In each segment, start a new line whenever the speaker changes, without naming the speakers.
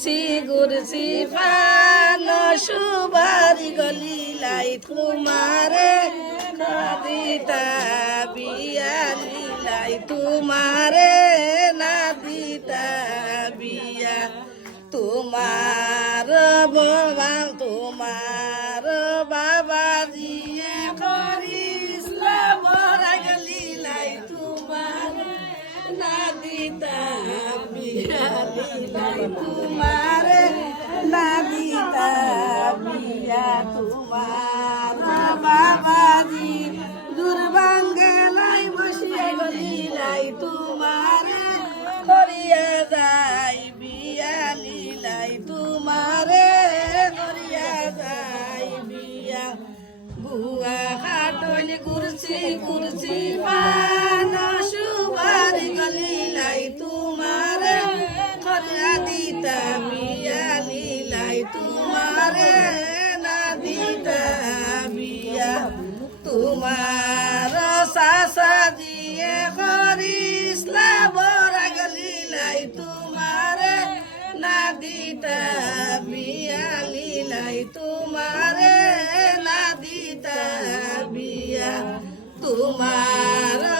ঘুরছি গুরসি পান সুবারি গলিলাই তোমারে, নাদিতা বিয়া লাই তোমারে, নাদিতা বিয়া তোমার বাবা তোমার বিয়া লিলাই তোমার নাদিতা বিয়া তোমার সাসা দিয়ে করিসলা বরা গলিলাই তোমারে না দিতা বিয়া লিলাই তোমারে নাদিতা বিয়া। তোমার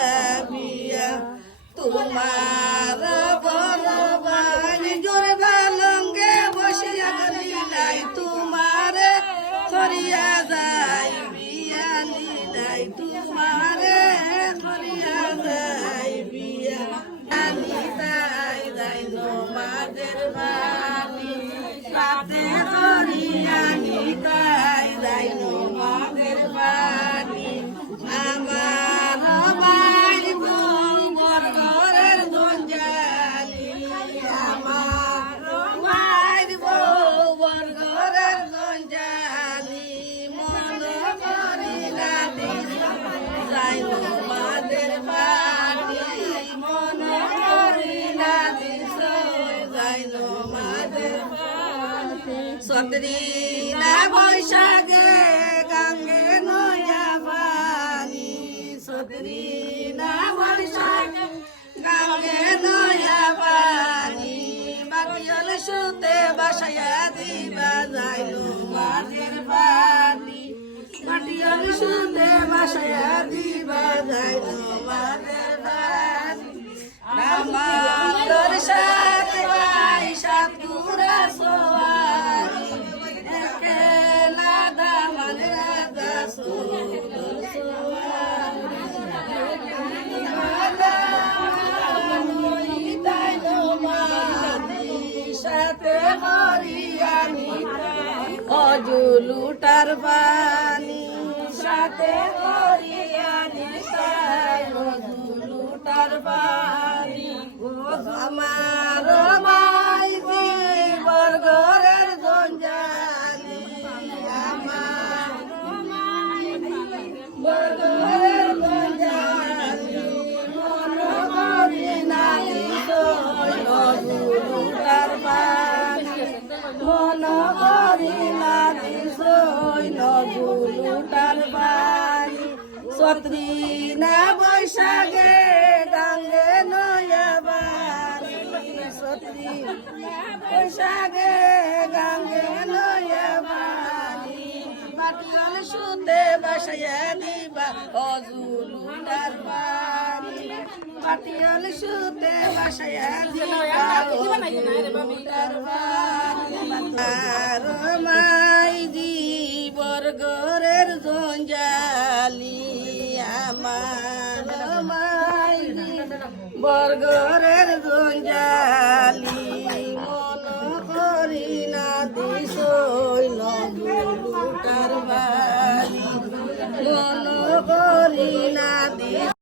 তোমার বড় সতরি বৈশাখে গঙ্গে নয়া পানি সতরি না বৈশাখে গঙ্গে নয়া পানি বাকিয়ল সুতে বাসায়া দিবা যাইলো মাঠের পানি মাটিয়ল সুতে বাসায়া দিবা যাইলো মাঠের অজুলুটার বানি সাথে হরিয়ানি লুটার পানি আমার সত্রী না বৈশাখে গাঙ্গে নয়া বাড়ি সত্রী বৈশাখে গাঙ্গে নয়া বাড়ি মাটিয়াল সুতে বাসায়া দিবা অজুলুটার বাড়ি মাটিয়াল সুতে বাসায়া দিবা অজুলুটার বাড়ি আর মাই জীবর জঞ্জালি। আমার বর্গরের গঞ্জালি